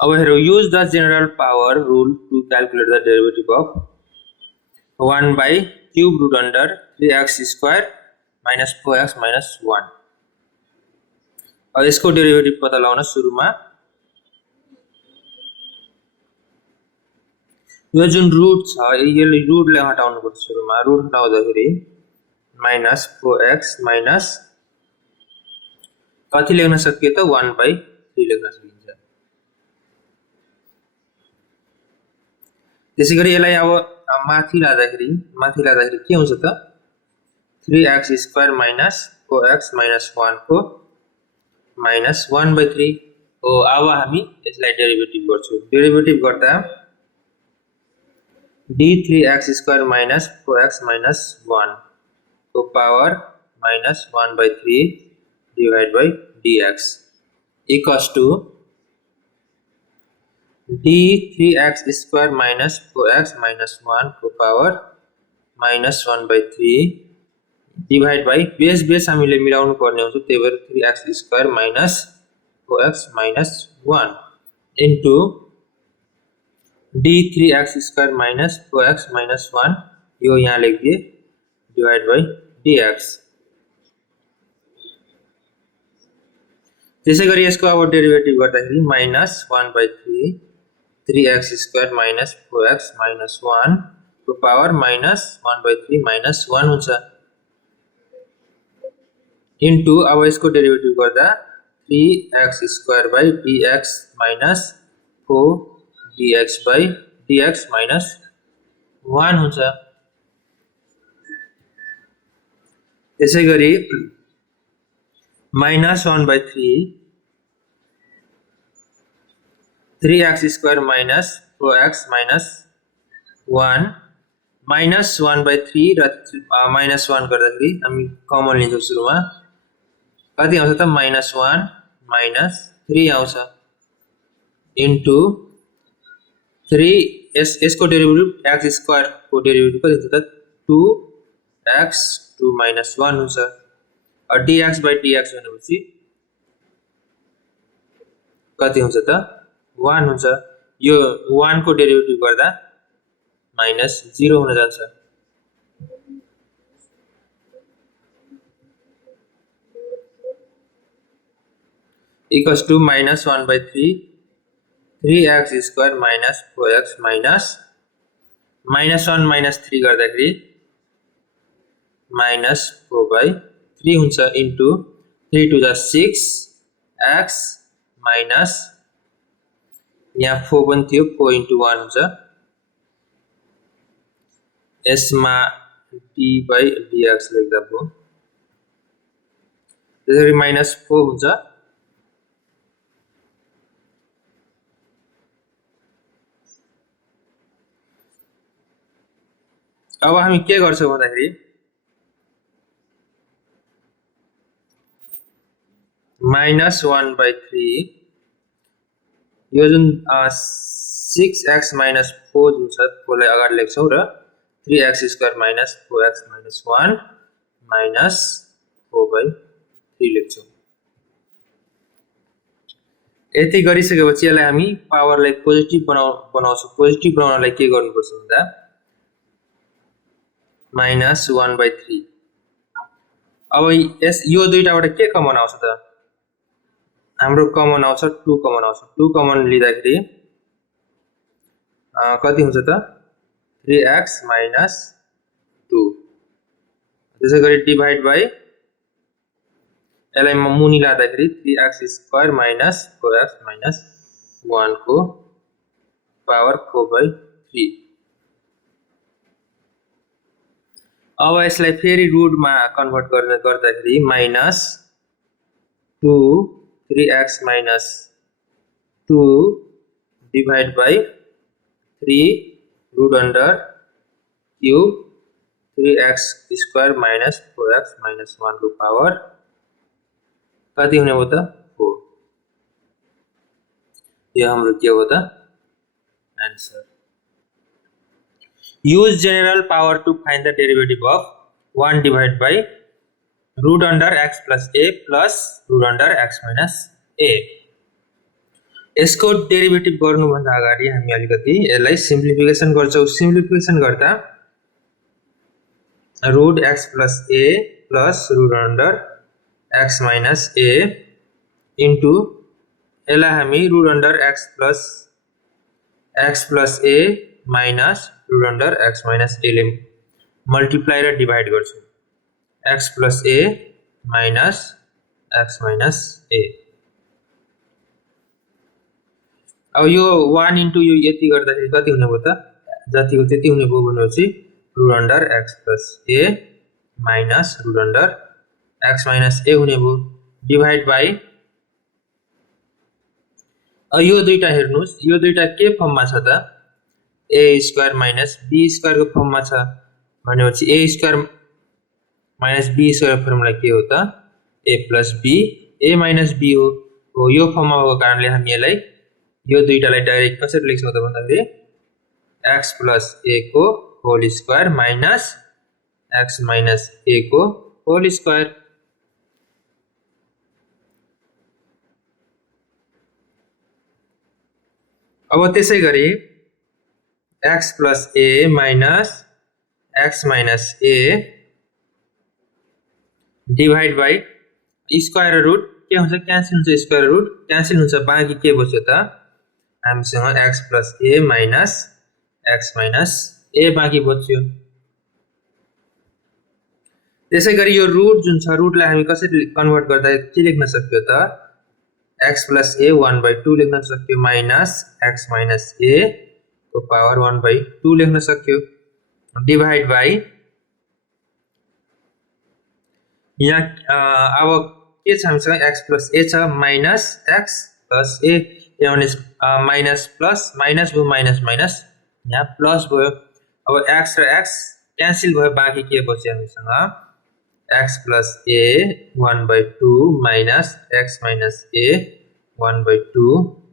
अब हेरौँ use the general power rule to calculate the derivative of 1 by cube root under 3x square minus 4x minus 1. अब यसको derivative पत्ता लगाउन सुरुमा यो जुन रुट छ यसले रुटलाई हटाउनु पर्छ सुरुमा रुट हटाउँदाखेरि minus 4x minus कति लेख्न सकियो त 1 by 3 लेख्न सकिन्छ। त्यसैगरी यसलाई अब माथि लाँदाखेरि के हुन्छ त 3x square minus 4x minus 1 को minus 1 by 3 हो। अब हामी यसलाई डेरिभेटिभ गर्छौं। डेरिभेटिभ गर्दा d3x square minus 4x minus 1 को power minus 1 by 3 divided by dx equals to d3x square minus 4x minus 1 को power minus 1 by 3 divided by base हामीले मिलाउनु पर्ने हुन्छ त्यही भएर 3x square minus 4x minus 1 into d3x square minus 4x minus 1 यो यहाँ लेखिदिए divided by dx। त्यसैगरी यसको अब डेरिभेटिभ गर्दाखेरि minus 1 by 3 3x square minus 4x minus 1 को पावर minus 1 by 3 minus 1 हुन्छ into अब यसको डेरिभेटिभ गर्दा 3x square by dx minus 4 dx by dx minus 1 हुन्छ। त्यसैगरी minus 1 by 3 3x square minus 4x minus 1 minus 1 by 3 र minus 1 गर्दाखेरि हामी कमन लिन्छौं सुरुमा कति आउँछ त minus 1 minus 3 आउँछ into 3 यसको डेरिभेटिभ x स्क्वायर को डेरिभेटिभ कति हुन्छ त 2x 2 minus 1 हुन्छ और dx by dx भनेपछि कति हुन्छ त 1 हुन्छ। यो 1 को डेरिभेटिभ गर्दा minus 0 हुन जान्छ। equals to minus 1 by 3 3x square minus 4x minus 1 minus 3 गर्दाखेरि minus 4 by 3 हुन्छ into 3 to the 6 x minus यहाँ 4 पनि थियो 4 into 1 हुन्छ यसमा d by dx लेख्दा भयो त्यसरी minus 4 हुन्छ। अब हामी के गर्छौं भन्दाखेरि minus 1 by 3 यो जुन 6x minus 4 जुन छ त्यसलाई अगाडि लेख्छौं र 3x square minus 4x minus 1 minus 4 by 3 लेख्छौं। यति गरिसकेपछि यसलाई हामी पावरलाई पोजिटिभ बनाउँछौं। पोजिटिभ बनाउनलाई के गर्नुपर्छ भन्दा minus 1 by 3 अब यो दुईटाबाट के कमन आउँछ त हाम्रो कमन आउँछ 2 कमन आउँछ 2 कमन लिँदाखेरि कति हुन्छ त 3x minus 2 त्यसैगरी डिभाइड बाइ यसलाई मुनि लाँदाखेरि 3x square minus 4x minus 1 को पावर 4 by 3। अब यसलाई फेरि रुटमा कन्भर्ट गर्दाखेरि minus 2 3x minus 2 divided by 3 root under cube 3x square minus 4x minus 1 को पावर कति हुने हो त 4। यो हाम्रो के हो त answer. Use general power to find the derivative of 1 divided by root under x plus a plus root under x minus a। यसको डेरिभेटिभ गर्नुभन्दा अगाडि हामी अलिकति यसलाई सिम्प्लिफिकेसन गर्छौं। सिम्प्लिफिकेसन गर्दा root x plus a plus root under x minus a into यसलाई हामी root under x plus a minus root under x minus a ले मल्टिप्लाई र डिभाइड गर्छौं। x plus a minus x minus a। अब यो 1 into यो यति गर्दाखेरि कति हुने भयो त? जतिको त्यति हुने भयो भनेपछि root under x plus a minus root under x minus a हुने भयो डिभाइड बाइ यो दुईटा हेर्नुस्, यो दुईटा के फर्ममा छ त? a square minus b square को फर्ममा छ भनेपछि a square minus b square formula के हो त? a plus b a minus b हो यो फर्ममा भएको कारणले हामी यसलाई यो दुईटालाई डाइरेक्ट कसरी लेख्न सक्छौं भन्दाखेरि x plus a को whole square minus x minus a को होल स्क्वायर। अब त्यसैगरी x plus a minus x minus a divide by square root के हुन्छ? क्यान्सल हुन्छ, स्क्वायर रुट क्यान्सल हुन्छ, बाँकी के बच्यो त? हामीसँग x plus a minus x minus a बाँकी बच्यो। त्यसैगरी यो रुट जुन छ रुटलाई हामी कसरी कन्भर्ट गर्दा के लेख्न सक्यो त? x plus a 1/2 लेख्न सक्यो माइनस x minus a को पावर 1/2 लेख्न सक्यो डिवाइड बाइ यहाँ अब के छ हामीसँग x plus a छ माइनस x plus a यानी माइनस प्लस माइनस भयो माइनस माइनस यहाँ प्लस भयो। अब x र x क्यान्सल भयो, बाँकी के बच्यो हामीसँग x plus a 1/2 minus x minus a 1/2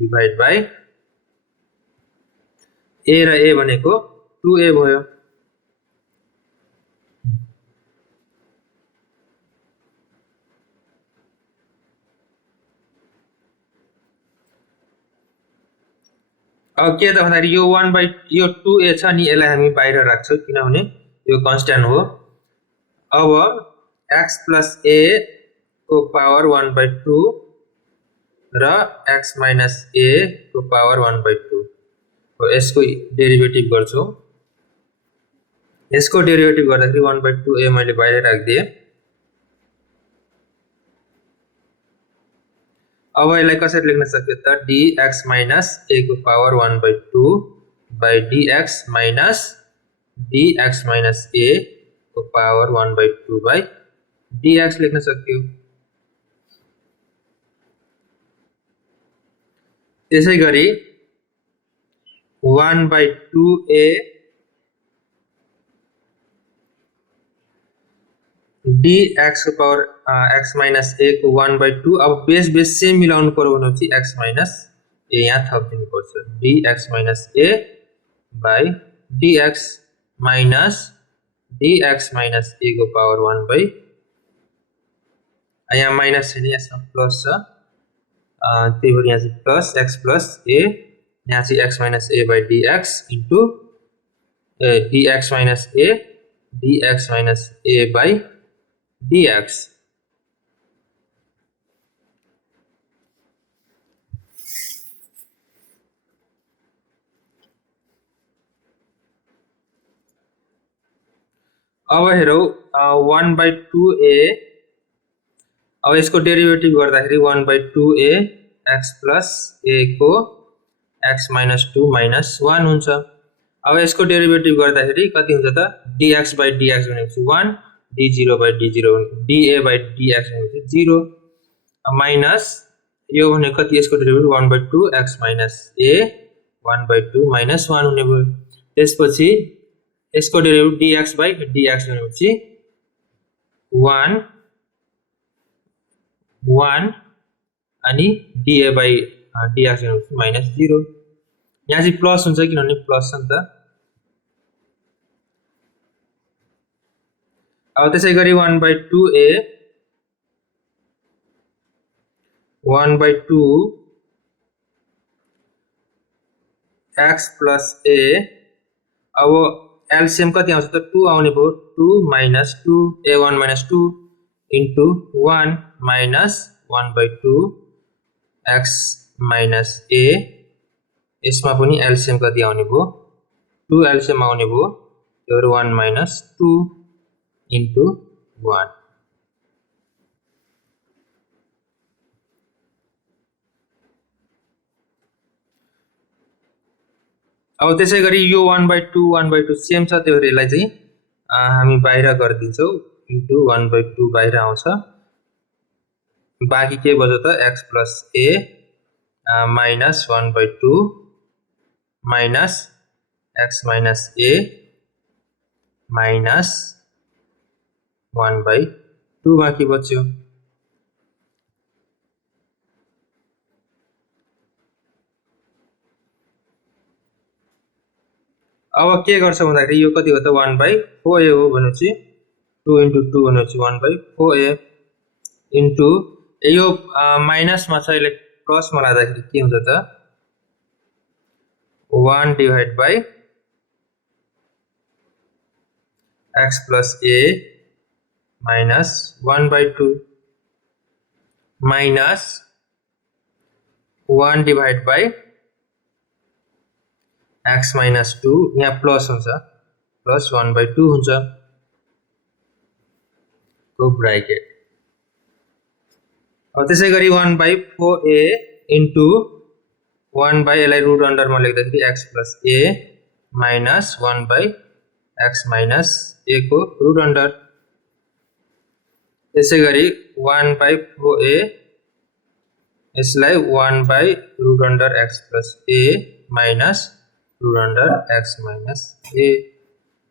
divide by a र a भनेको 2a भयो। अब के त भन्दाखेरि यो 2a छ नि यसलाई हामी बाहिर राख्छौं किनभने यो कन्स्ट्यान्ट हो। अब x plus a को पावर 1/2 र x minus a को पावर 1/2 हो यसको डेरिभेटिभ गर्छौं। यसको डेरिभेटिभ गर्दाखेरि 1/2a मैले बाहिर राख्दिए। अब यसलाई कसरी लेख्न सक्यो त? dx minus a को power 1/2 by dx minus a को पावर 1/2 बाइ dx लेख्न सक्यो। त्यसैगरी 1/2a dx को पावर x minus a को 1/2 अब बेस सेम मिलाउनु पर्यो भनेपछि x minus a यहाँ थपिदिनु पर्छ dx minus a by dx minus a को पावर 1/, यहाँ माइनस छैन यसमा प्लस छ त्यही भएर यहाँ चाहिँ प्लस x plus a यहाँ चाहिँ x minus a by dx into dx minus a by dx। अब हेरौं 1/2a अब यसको डेरिभेटिभ गर्दाखेरि 1/2a x plus a को x minus 2 minus 1 हुन्छ। अब यसको डेरिभेटिभ गर्दाखेरि कति हुन्छ त? dx by dx भनेपछि 1 d0 by d0 dA by dx भनेपछि 0 माइनस यो भने कति यसको derivative 1/2 x minus a 1/2 minus 1 हुने भयो। त्यसपछि यसको डेरिभेटिभ dx by dx भनेपछि 1 अनि dA by dx भनेपछि माइनस 0 यहाँ चाहिँ प्लस हुन्छ किनभने प्लस छ नि त। अब त्यसैगरी 1/2a 1/2 x plus a अब एलसीएम कति आउँछ त 2 आउने भयो 2 minus 2 a1 minus 2 into 1 minus 1/2 x minus a यसमा पनि एलसीएम कति आउने भयो 2 एलसीएम आउने भयो त्यो 1 minus 2 into 1 अब त्यसैगरी यो 1/2 1/2 सेम छ त्यो यसलाई चाहिँ हामी बाहिर गरिदिन्छौ इन्टु 1/2 बाहिर आउँछ बाँकी के बच्यो त x plus a minus 1/2 minus x minus a minus 1/2 बाँकी बच्यो अब के गर्छ भन्दाखेरि यो कति हो त 1/4a हो भनेपछि 2 into 2 भनेपछि 1/4a into यो माइनस मा छ यसले प्लस मा लाँदाखेरि के हुन्छ त 1 divided by x plus a minus 1/2 minus 1 divided by x minus 2 यहाँ प्लस हुन्छ प्लस 1/2 हुन्छ को ब्रैकेट अब त्यसैगरी 1/4a into 1 by यसलाई रुट अन्डरमा लेख्दाखेरि x plus a minus 1 by x minus a को रुट अन्डर त्यसैगरी 1/4a यसलाई 1 by root under x plus a minus root under x minus a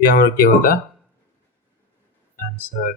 ये हाम्रो के हो त आन्सर